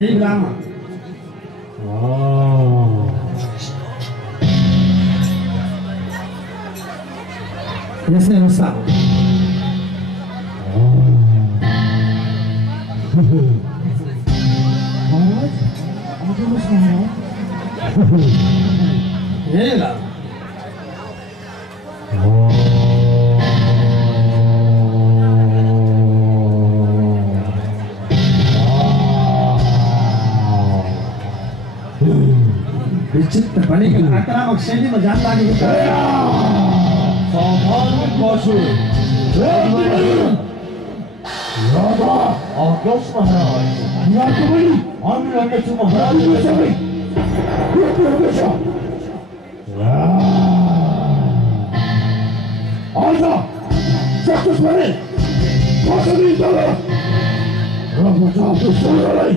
Hey Brahma. Oh. Yes, I was up. Hey Brahma. विचित्र भनेको आक्रामक शैलीमा जान लागेको छ सावधान बसो राजा आकाश महाराज यहाँको पनि हामी रहनेछौँ महाराजको सबै आज सक्सेस भने कसरी तल र बचाएको सोह्रलाई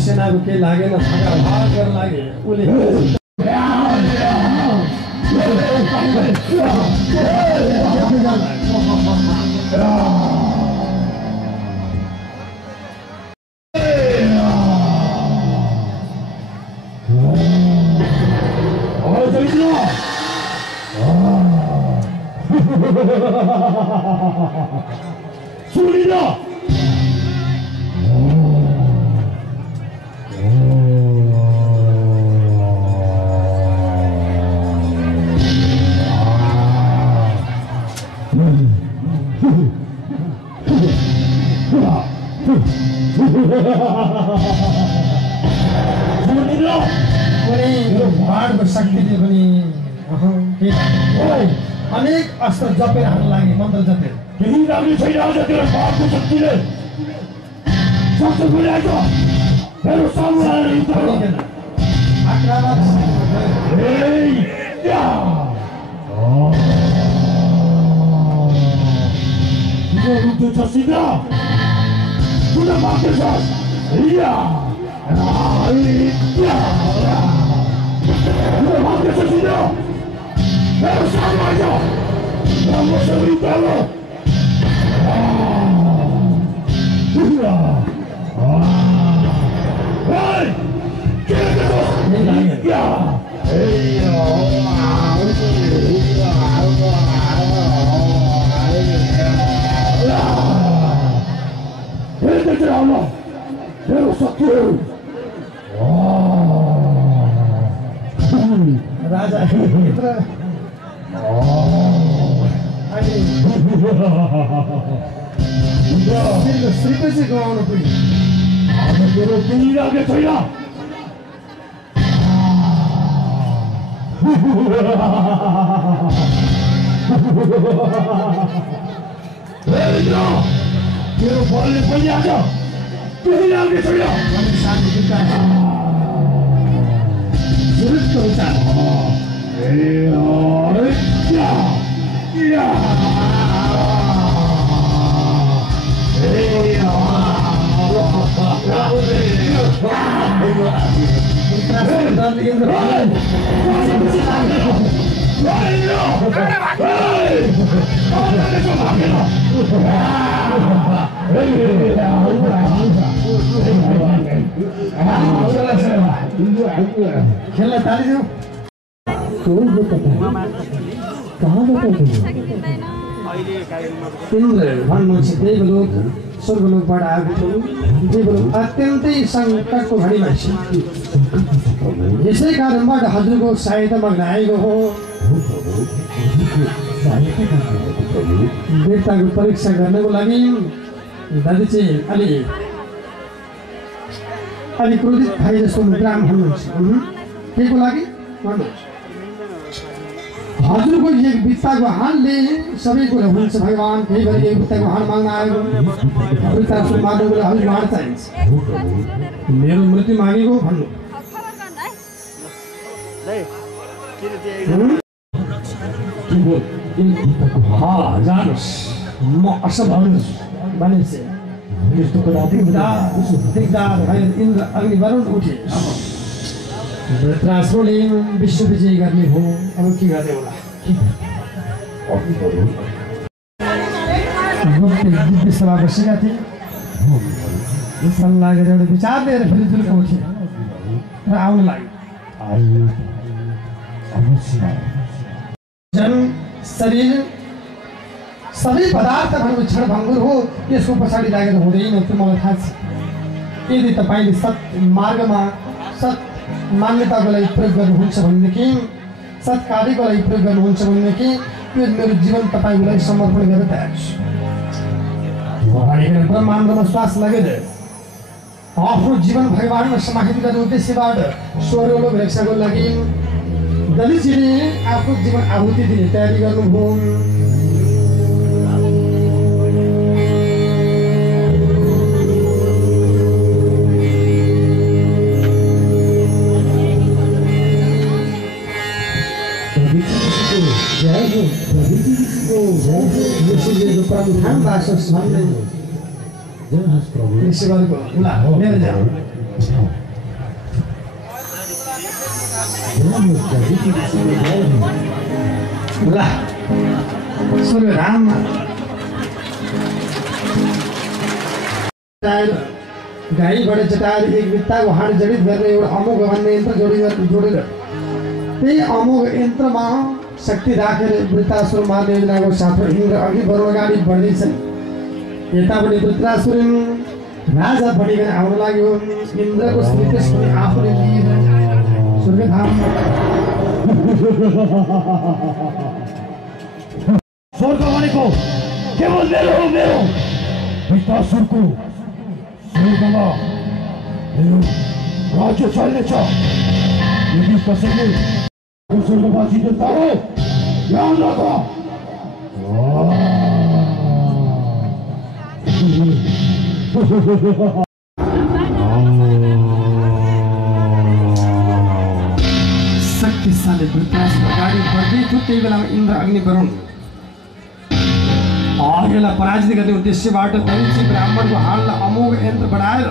सेनाको केही लागेन भाग गर्न लागे उले अनेक अस्त्र जपेर हाल्न लागे मन्त्र जपेर केही राम्रो छैन आज तेरो बापको शक्तिले सक्छ बोलाएछ मेरो सामु आएर युद्ध आक्रामक रुद्ध छ सिद्ध पुनः माग्दै छस् पुनः माग्दै छ सिद्ध मेरो सामु आइज राम्रोसँग युद्ध राजा श्रीपछि गराउनु पुग्यो मेरो केही लाग्ने छैन मेरो बलले पनि आज केही लाग्ने छैन अनि साथी जुत्ता सुरुको उचार खेल्न थालिदिउँ इन्द्र भन्नुहुन्छ देवलोक स्वर्गलोकबाट आएको थियो देवलोक अत्यन्तै सङ्कटको घडीमा यसै कारणबाट हजुरको सहायता माग्न आएको हो वीरताको परीक्षा गर्नको लागि दाजु चाहिँ अलि क्रोधित खाइ जस्तो मुद्राम हुनुहुन्छ के को लागि भन्नुहोस् हजुरको एक बित्ताको हानले सबै कुरा हुन्छ भगवान त्यही गरी एक बित्ताको हान माग्न आएको वृत्तासुर मार्नुको लागि हजुर हार चाहिन्छ मेरो मृत्यु मागेको भन्नु जानुहोस् म असफल भनेपछि इन्द्र अग्निवरुण उठे वृत्रासुरले विश्व विजय गर्ने हो अब के गर्ने होला दिव्य सभा बसेका थिए सल्लाह गरेर एउटा विचार लिएर फेरि दुर्गा उठे र आउन लाग्यो जन शरीर सबै पदार्थ भनेको क्षणभङ्गुर हो त्यसको पछाडि लागेर हुँदैन त्यो मलाई थाहा छ यदि तपाईँले सत् मार्गमा सत् मान्यताको लागि प्रयोग गर्नुहुन्छ भनेदेखि सत् कार्यको लागि प्रयोग गर्नुहुन्छ भनेदेखि त्यो मेरो जीवन तपाईँको लागि समर्पण गरेर तयार छु ब्रह्माण्डमा श्वास लगेर आफ्नो जीवन भगवानमा समाहित गर्ने उद्देश्यबाट स्वर्गलोक रक्षाको लागि दलितजीले आफ्नो जीवन आहुति दिने तयारी गर्नुभयो प्रधान बासस भन्ने ऋषिवरको ल लिएर जाऊ ल सूर्य राममा गाईबाट चटाएर एक बित्ताको हाड जडित गर्ने एउटा अमोघ भन्ने यन्त्र जोडेर त्यही अमोघ यन्त्रमा शक्ति राखेर वृत्रासुर मार्ने योजनाको साथमा इन्द्र अघि बढ्न अगाडि बढ्दैछन् यतापट्टि वृत्रासुर राजा बनिकन आउन लाग्यो इन्द्रको श्रीकृष पनि आफूले लिएर स्वर्गधाम स्वर्ग भनेको केवल मेरो हो मेरो वृत्रासुरको स्वर्गमा मेरो राज्य चल्नेछ यदि कसैले स्वर्गवासी देवता हो ध्यान राख शक्तिशाली वृत्रासुर अगाडि बढ्दै थियो त्यही बेलामा इन्द्र अग्निवरुण यसलाई पराजित गर्ने उद्देश्यबाट दैनिक ब्राह्मणको हाललाई अमोघ यन्त्र बढाएर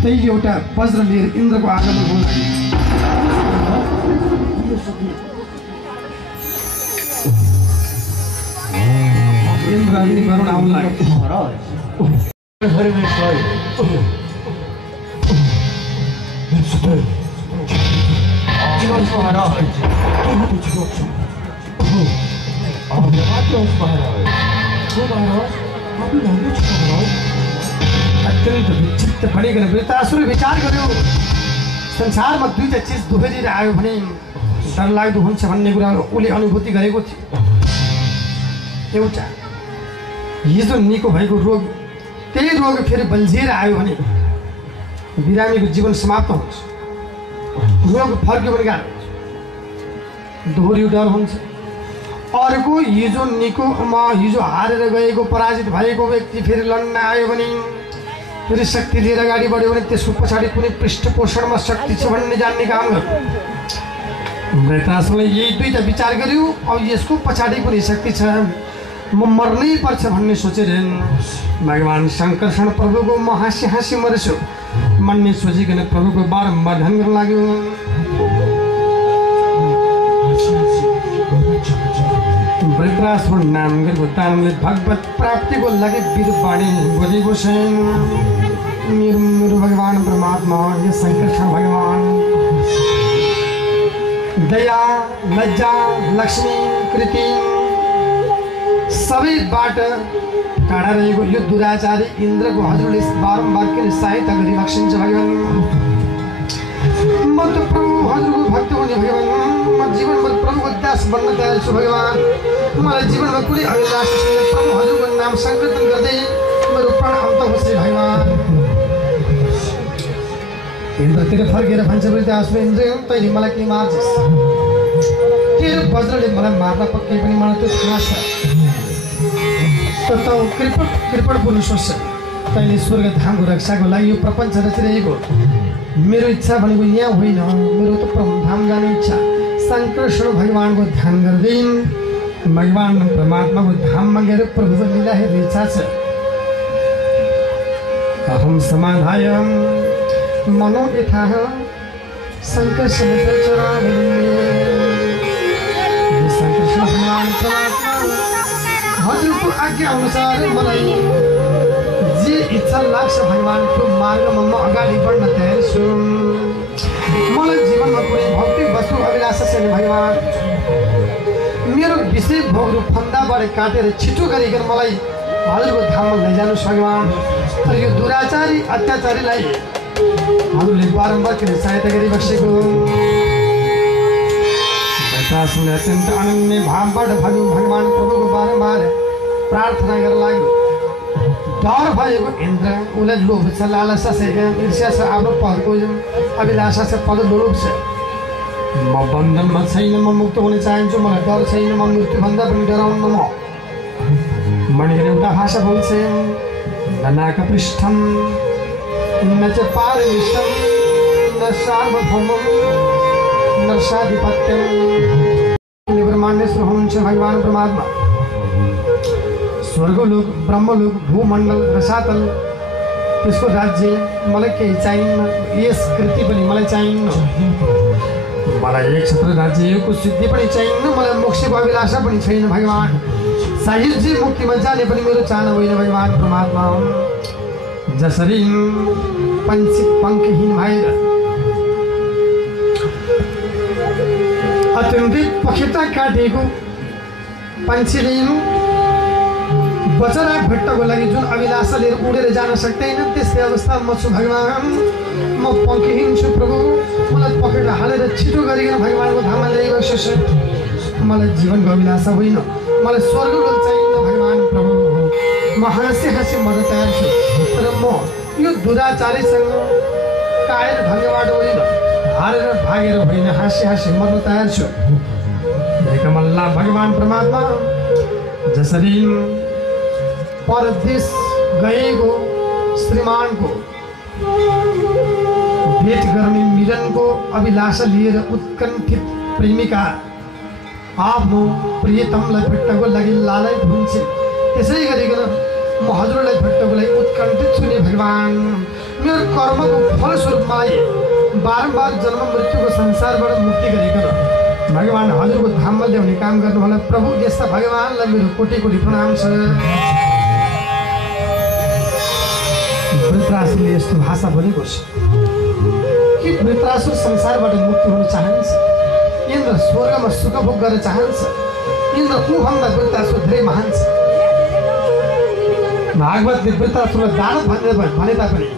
त्यही एउटा वज्र लिएर इन्द्रको आगमन हुन लाग्यो इन्द्र अग्निवरुण आउन लाग्यो अत्यन्त विचित्र भनिकन वृत्रासुरले विचार गर्यो संसारमा दुईटा चिज दुवैतिर आयो भने डरलाग्दो हुन्छ भन्ने कुरा उसले अनुभूति गरेको थियो एउटा हिजो निको भएको रोग त्यही रोग फेरि बल्झिएर आयो भने बिरामीको जीवन समाप्त हुन्छ रोग फर्क्यो भने गाह्रो हुन्छ दोहोरी डर हुन्छ अर्को हिजो निकोमा हिजो हारेर गएको पराजित भएको व्यक्ति फेरि लड्न आयो भने फेरि शक्ति लिएर अगाडि बढ्यो भने त्यसको पछाडि कुनै पृष्ठपोषणमा शक्ति छ भन्ने जान्ने काम गर्यो। वृत्रासुरले यही दुईटा विचार गर्यो, अब यसको पछाडि कुनै शक्ति छ, म मर्नै पर्छ भन्ने सोचेर भगवान् शङ्करषण प्रभुको म हाँसी हाँसी मर्छु भन्ने सोचिकन प्रभुको बारम्बार ध्यान गर्न लाग्यो। वृत्रासुर नाम गरेको दानवले भगवत प्राप्तिको लागि वीरवाणी बोलेको छ। मेरो भगवान् परमात्मा यो शङ्करषण भगवान् दया लज्जा लक्ष्मी कृति सबैबाट टाढा रहेको यो दुराचारी इन्द्रको हजुरले बारम्बार किन सहायता गरिबक्सिन्छ भगवान्। म त प्रभु हजुरको भक्त हुने भगवान्, म जीवनभर प्रभुको दास बन्न तयार छु भगवान्। मलाई जीवनमा कुनै अभिलाषा छैन, प्रभु हजुरको नाम सङ्कीर्तन गर्दै मेरो प्राण अन्त होस् भगवान्। इन्द्रतिर फर्केर भन्छ वृत्रासुर, इन्द्र तैँले मलाई के मार्छस्? तेरो वज्रले मलाई मार्न पक्कै पनि मलाई त्यो थाहा छ। त कृपण पुरुष होस्, तैँले स्वर्ग धामको रक्षाको लागि यो प्रपञ्च रचिरहेको। मेरो इच्छा भनेको यहाँ होइन, मेरो त प्रभु धाम जाने इच्छा। शङ्करषण भगवान्को ध्यान गर्दै भगवान् परमात्माको धाममा गएर प्रभुको लीला हेर्ने इच्छा छ। अहम समाधाय मनो यथा शङ्करषण भगवान् परमात्मा हजुरको आज्ञा अनुसार मलाई जे इच्छा लाग्छ भगवान्को मार्गमा म अगाडि बढ्न तयार छु। मलाई जीवनमा कुनै भौतिक वस्तु अभिलाषा छैन भगवान्। मेरो विषय भोगहरू फन्दाबाट काटेर छिटो गरिकन मलाई हजुरको धाममा लैजानुहोस् भगवान्। तर यो दुराचारी अत्याचारीलाई हजुरले बारम्बार किन सहायता गरिबसेको। वृत्रासुरले अत्यन्त अनन्य भावबाट भगवान् प्रभुको बारम्बार प्रार्थना गर्न लाग्यो। डर भएको इन्द्र उसलाई लोभ छ, लालसा छ, ईर्ष्या छ, आफ्नो पदको अभिलाषा छ, पद लोभ छ। म बन्धनमा छैन, म मुक्त हुन चाहन्छु, मलाई डर छैन, म मृत्युभन्दा पनि डराउन। भनेर एउटा भाषा बोल्छ, नाक पृष्ठम न च पारमिष्टम न सार्वभौमम न साधिपत्यम। ब्रह्माण्डेश्वर हुनुहुन्छ भगवान् परमात्मा। स्वर्गलोक, ब्रह्मलोक, भूमण्डल, रसातल, त्यसको राज्य मलाई केही चाहिन्न, यस कृति पनि मलाई चाहिन्न। मलाई एक छत्र राज्यको सिद्धि पनि चाहिन्न, मलाई मोक्षको अभिलाषा पनि छैन भगवान्। साहित्य मुक्तिमा जाने पनि मेरो चाहना होइन भगवान् परमात्मा। जसरी पङ्खीहीन भएर अत्यन्तै पखेटा काटेको पन्छीले बचरा भेट्टको लागि जुन अभिलाषा लिएर उडेर जान सक्दैन, त्यस्तै अवस्थामा म छु भगवान्। म पङ्खीहीन छु प्रभु, मलाई पखेटा हालेर छिटो गरिकन भगवान्को धाममा ल्याइबस्छ। मलाई जीवनको अभिलाषा होइन, मलाई स्वर्गलोक चाहिन्न भगवान् प्रभु। म हाँसी हाँसी मर्न तयार छु, तर म यो दुराचारीसँग कायर ढङ्गबाट होइन, हारेर भागेर होइन, हाँसी हाँसी मर्न तयार छु। कमल्ला भगवान् परमात्मा जसरी परदेश गएको श्रीमानको भेट गर्ने मिलनको अभिलाषा लिएर उत्कण्ठित प्रेमिका आफ्नो प्रियतमलाई भेट्नको लागि लालायित हुन्छ, त्यसै गरिकन म हजुरलाई भेट्नको लागि उत्कण्ठित छु नि भगवान्। मेरो कर्मको फलस्वरूप मलाई बारम्बार जन्म मृत्युको संसारबाट मुक्ति गरिकन भगवान् हजुरको धाममा ल्याउने काम गर्नु होला प्रभु। यस्ता भगवान्लाई मेरो कोटि कोटि प्रणाम छ। वृत्रासुरले यस्तो भाषा बोलेको छ कि वृत्रासुर संसारबाट मुक्ति हुन चाहन्छ, इन्द्र स्वर्गमा सुखभोग गर्न चाहन्छ। इन्द्र ऊभन्दा वृत्रासुर धेरै महान छ। भागवतले वृत्रासुरलाई दानव भने तापनि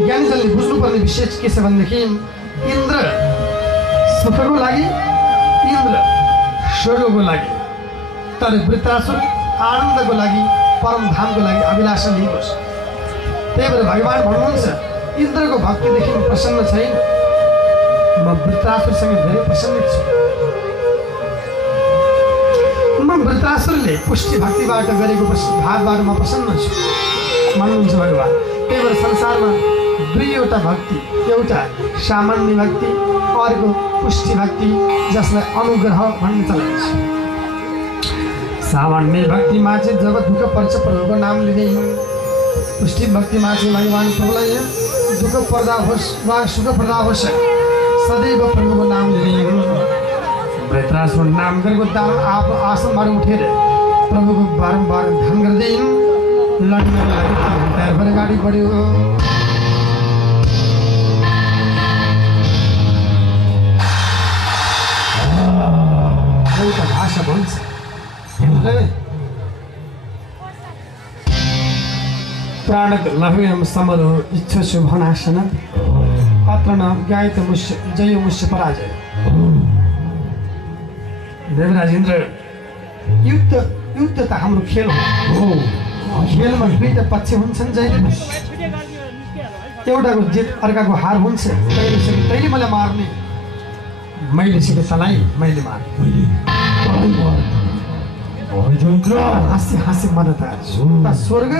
ज्ञानीजनले बुझ्नुपर्ने विषय के छ भनेदेखि इन्द्र सुखको लागि, इन्द्र स्वर्गको लागि, तर वृत्रासुर आनन्दको लागि, परम धामको लागि अभिलाषा लिएको छ। त्यही भएर भगवान् भन्नुहुन्छ इन्द्रको भक्तिदेखि प्रसन्न छैन, म वृत्रासुरसँग धेरै प्रसन्न छु। म वृत्रासुरले पुष्टि भक्तिबाट गरेको भावबाट म प्रसन्न छु। मान्नुहुन्छ भगवान्। त्यही भएर संसारमा दुईवटा भक्ति, एउटा सामान्य भक्ति, अर्को पुष्टि भक्ति, जसलाई अनुग्रह भन्ने चलाइन्छ। सामान्य भक्तिमा चाहिँ जब दुःख पर्छ प्रभुको नाम लिँदै, पुष्टि भक्तिमा चाहिँ भगवान् प्रभुलाई दुःख पर्दा होस् वा सुख पर्दा होस् सदैव प्रभुको नाम लिँदै वृत्रासुर नाम गरेको दाम आसनबाट उठेर प्रभुको बारम्बार ध्यान गर्दै लड्नको लागि घन्टाभर अगाडि बढ्यो। एउटा भाषा भन्छ प्राणक लभ्यम समरो इच्छा शुभनाशन अत्र न गायत मुष्य जय मुष्य पराजय। देवराज इन्द्र युद्ध त हाम्रो खेल हो। खेलमा दुईटा पक्ष हुन्छन् जहिले एउटाको जित अर्काको हार हुन्छ। तैँले सिके तैँले मलाई मार्ने, मैले सिके तँलाई मैले मार्ने। हाँसी हाँसी मदत स्वर्ग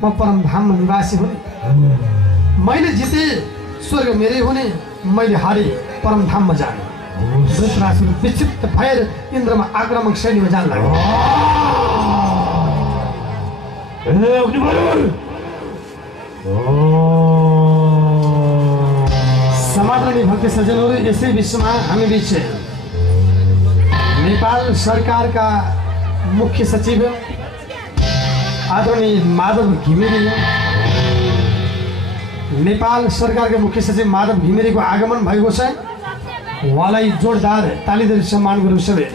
म परमधाममा निवासी हुने, मैले जिते स्वर्ग मेरै हुने, मैले हारे परमधाममा जाने। वृत्रासुर विक्षिप्त भएर इन्द्रमा आक्रामक शैलीमा जान लाग्यो। समादरणीय भक्त सज्जनहरू, यसै विश्वमा हामी बीच नेपाल सरकारका मुख्य सचिव आदरणीय माधव घिमिरे, नेपाल सरकारका मुख्य सचिव माधव घिमिरेको आगमन भएको छ। उहाँलाई जोरदार तालीले सम्मान गरौँ सबै।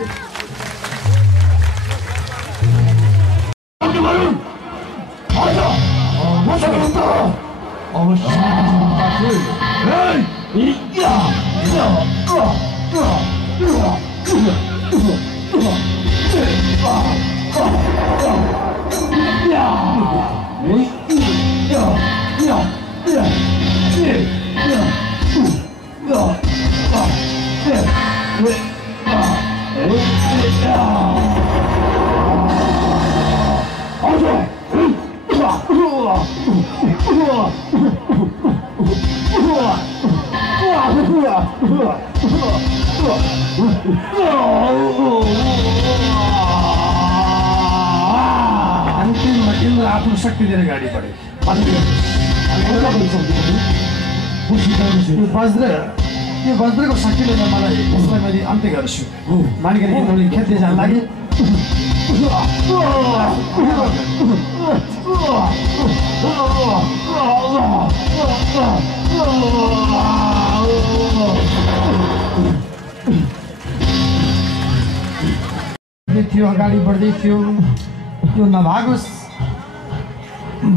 अन्तिममा इन्द्र आफ्नो शक्ति दिएर गाडी बढे। यो वज्रको शक्तिले मलाई यसलाई मैले अन्त्य गर्छु मानिकन इन्द्रले खेल्दै जान लागे। थियो अगाडि बढ्दै थियो, यो नभागोस्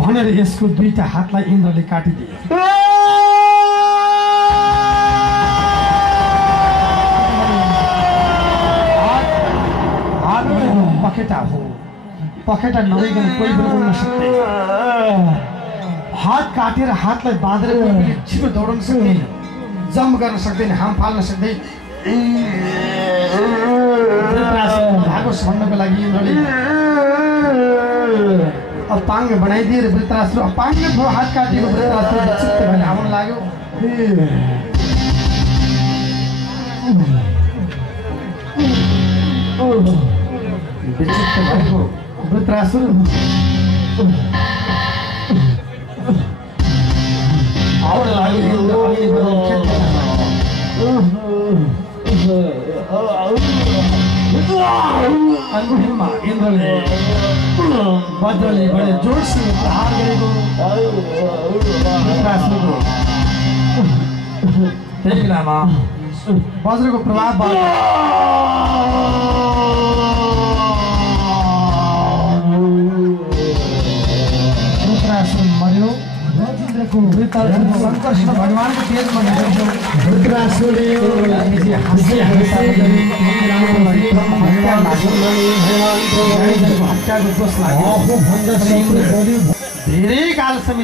भनेर यसको दुईटा हातलाई इन्द्रले काटिदिए। पखेटा हो, पखेटा नभइकन कोही पनि उड्न सक्दैन। हात काटेर हातलाई बाँधेर छिटो दौडन सक्दैन, जम्प गर्न सक्दैन, हाम फाल्न सक्दैन। भागोस् भन्नको लागि इन्द्रले अपाङ्ग बनाइदिएर वृत्रासुर अपाङ्ग भयो। हात काटेको वृत्रासुर विचित्र भएर आउन लाग्यो। विचित्र भएको वृत्रासुर आउन लाग्यो। अन्तिममा इन्द्रले वज्रले बडे जोडसँग प्रहार गरेको वृत्रासुरको त्यही बेलामा वज्रको प्रभावबाट वृत्रासुर मर्यो। शङ्करसिंह भगवानको तेजमा वृत्रासुरले हत्याको दोष लाग्यो। धेरै कालसम्म